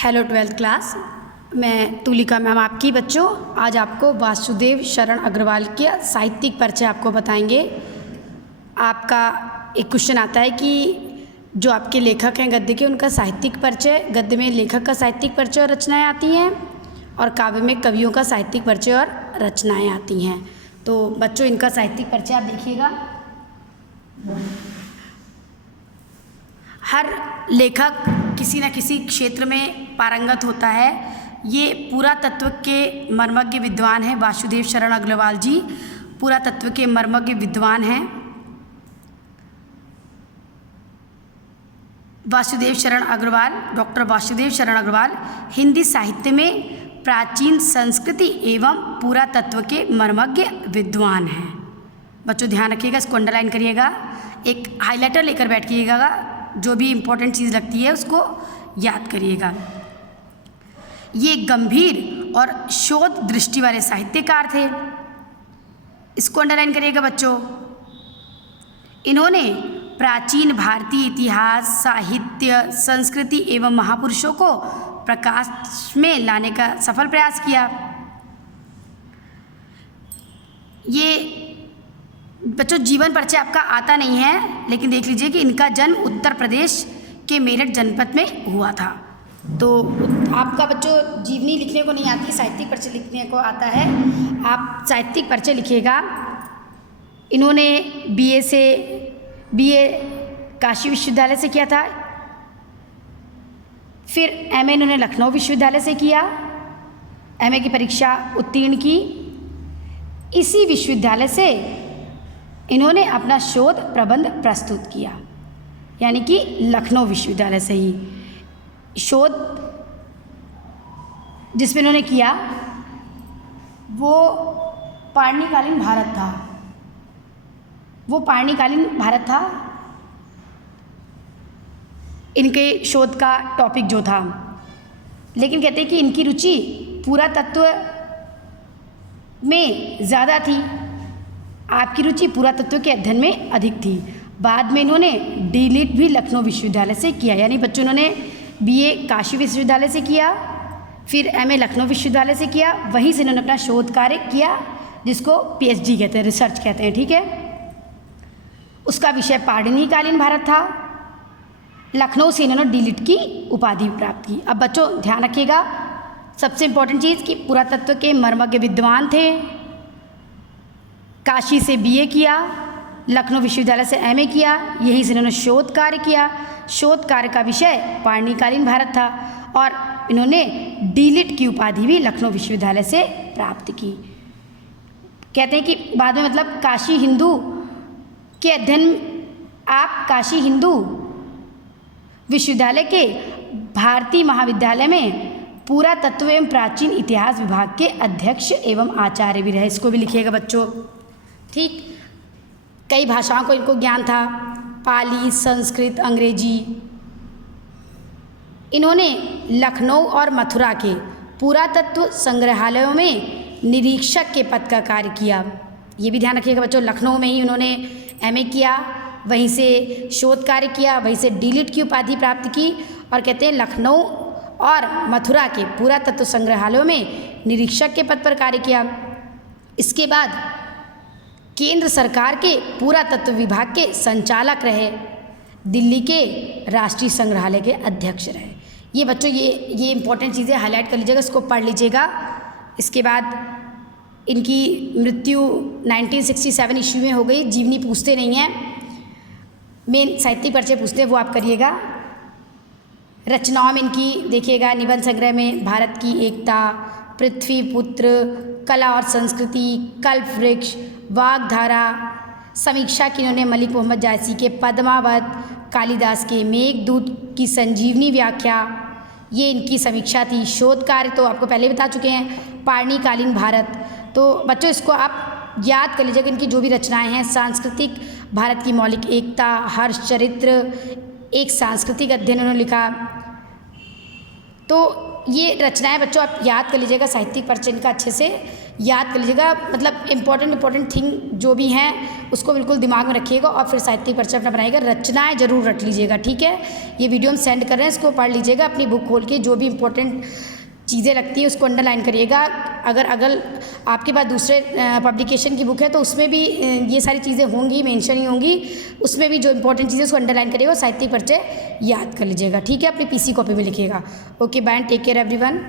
Hello 12th class, मैं Tulika ma'am आपकी बच्चों आज आपको वासुदेव शरण अग्रवाल के साहित्यिक परिचय आपको बताएंगे। आपका एक क्वेश्चन आता है कि जो आपके लेखक हैं गद्य के, उनका साहित्यिक परिचय। गद्य में लेखक का साहित्यिक परिचय और रचनाएं आती हैं और काव्य में कवियों का साहित्यिक परिचय और रचनाएं आती हैं। तो बच्चों इनका साहित्यिक परिचय आप देखिएगा। हर लेखक किसी न किसी क्षेत्र में पारंगत होता है। ये पुरातत्व के मर्मज्ञ विद्वान हैं। वासुदेव शरण अग्रवाल जी पुरातत्व के मर्मज्ञ विद्वान हैं। वासुदेव शरण अग्रवाल, डॉक्टर वासुदेव शरण अग्रवाल हिंदी साहित्य में प्राचीन संस्कृति एवं पुरातत्व के मर्मज्ञ विद्वान हैं। बच्चों ध्यान रखिएगा, इसको अंडरलाइन करिएगा, एक हाइलाइटर लेकर बैठिएगा, जो भी इम्पोर्टेंट चीज़ लगती है उसको याद करिएगा। ये गंभीर और शोध दृष्टि वाले साहित्यकार थे, इसको अंडरलाइन करिएगा बच्चों। इन्होंने प्राचीन भारतीय इतिहास, साहित्य, संस्कृति एवं महापुरुषों को प्रकाश में लाने का सफल प्रयास किया। ये बच्चों जीवन परिचय आपका आता नहीं है, लेकिन देख लीजिए कि इनका जन्म उत्तर प्रदेश के मेरठ जनपद में हुआ था। तो आपका बच्चों जीवनी लिखने को नहीं आती, साहित्यिक परिचय लिखने को आता है। आप साहित्यिक परिचय लिखिएगा। इन्होंने बीए काशी विश्वविद्यालय से किया था, फिर एमए इन्होंने लखनऊ विश्वविद्यालय से किया, एमए की परीक्षा उत्तीर्ण की। इसी विश्वविद्यालय से इन्होंने अपना शोध प्रबंध प्रस्तुत किया, यानी कि लखनऊ विश्वविद्यालय से ही शोध जिसमें इन्होंने किया वो पाणिनिकालीन भारत था। इनके शोध का टॉपिक जो था, लेकिन कहते हैं कि इनकी रुचि पुरातत्व में ज़्यादा थी, आपकी रुचि पुरातत्व के अध्ययन में अधिक थी। बाद में इन्होंने डीलिट भी लखनऊ विश्वविद्यालय से किया, यानी बच्चों इन्होंने बीए काशी विश्वविद्यालय से किया, फिर एमए लखनऊ विश्वविद्यालय से किया। वहीं से इन्होंने अपना शोध कार्य किया, जिसको पीएचडी कहते हैं, रिसर्च कहते हैं, ठीक है। उसका विषय पाणिनिकालीन भारत था। लखनऊ से इन्होंने डीलिट की उपाधि प्राप्त की। अब बच्चों ध्यान रखिएगा, सबसे इंपॉर्टेंट चीज़ कि पुरातत्व के मर्मज्ञ विद्वान थे। काशी से बीए किया, लखनऊ विश्वविद्यालय से एमए किया, यहीं से इन्होंने शोध कार्य किया। शोध कार्य का विषय पाणिनिकालीन भारत था और इन्होंने डीलिट की उपाधि भी लखनऊ विश्वविद्यालय से प्राप्त की। कहते हैं कि बाद में मतलब काशी हिंदू के अध्ययन, आप काशी हिंदू विश्वविद्यालय के भारतीय महाविद्यालय में पुरातत्व एवं प्राचीन इतिहास विभाग के अध्यक्ष एवं आचार्य भी रहे। इसको भी लिखिएगा बच्चों, ठीक। कई भाषाओं को इनको ज्ञान था, पाली, संस्कृत, अंग्रेजी। इन्होंने लखनऊ और मथुरा के पुरातत्व संग्रहालयों में निरीक्षक के पद का कार्य किया। ये भी ध्यान रखिएगा बच्चों, लखनऊ में ही उन्होंने एमए किया, वहीं से शोध कार्य किया, वहीं से डीलिट की उपाधि प्राप्त की। और कहते हैं लखनऊ और मथुरा के पुरातत्व संग्रहालयों में निरीक्षक के पद पर कार्य किया। इसके बाद केंद्र सरकार के पुरातत्व विभाग के संचालक रहे, दिल्ली के राष्ट्रीय संग्रहालय के अध्यक्ष रहे। ये बच्चों ये इंपॉर्टेंट चीज़ें हाईलाइट कर लीजिएगा, इसको पढ़ लीजिएगा। इसके बाद इनकी मृत्यु 1967 ईस्वी में हो गई। जीवनी पूछते नहीं हैं, मेन साहित्यिक परिचय पूछते हैं, वो आप करिएगा। रचनाओं में इनकी देखिएगा, निबंध संग्रह में भारत की एकता, पृथ्वी पुत्र, कला और संस्कृति, कल्प वृक्ष, वाग्धारा। समीक्षा की इन्होंने मलिक मोहम्मद जायसी के पद्मावत, कालिदास के मेघदूत की संजीवनी व्याख्या, ये इनकी समीक्षा थी। शोध कार्य तो आपको पहले बता चुके हैं, पाणिनिकालीन भारत। तो बच्चों इसको आप याद कर लीजिएगा, इनकी जो भी रचनाएं हैं। सांस्कृतिक भारत की मौलिक एकता, हर्ष चरित्र, एक सांस्कृतिक अध्ययन उन्होंने लिखा। तो ये रचनाएं बच्चों आप याद कर लीजिएगा, साहित्यिक परिचय इनका अच्छे से याद कर लीजिएगा, मतलब इंपॉर्टेंट थिंग जो भी हैं उसको बिल्कुल दिमाग में रखिएगा और फिर साहित्यिक परिचय अपना बनाइएगा। रचनाएं जरूर रट लीजिएगा, ठीक है। ये वीडियो हम सेंड कर रहे हैं, इसको पढ़ लीजिएगा अपनी बुक खोल के, जो भी इंपॉर्टेंट चीज़ें लगती हैं उसको अंडरलाइन करिएगा। अगर आपके पास दूसरे पब्लिकेशन की बुक है तो उसमें भी ये सारी चीज़ें होंगी, मेंशन ही होंगी, उसमें भी जो इंपॉर्टेंट चीज़ें उसको अंडरलाइन करिएगा और साहित्यिक परिचय याद कर लीजिएगा, ठीक है। अपनी पीसी कॉपी में लिखिएगा। Okay bye, take care everyone.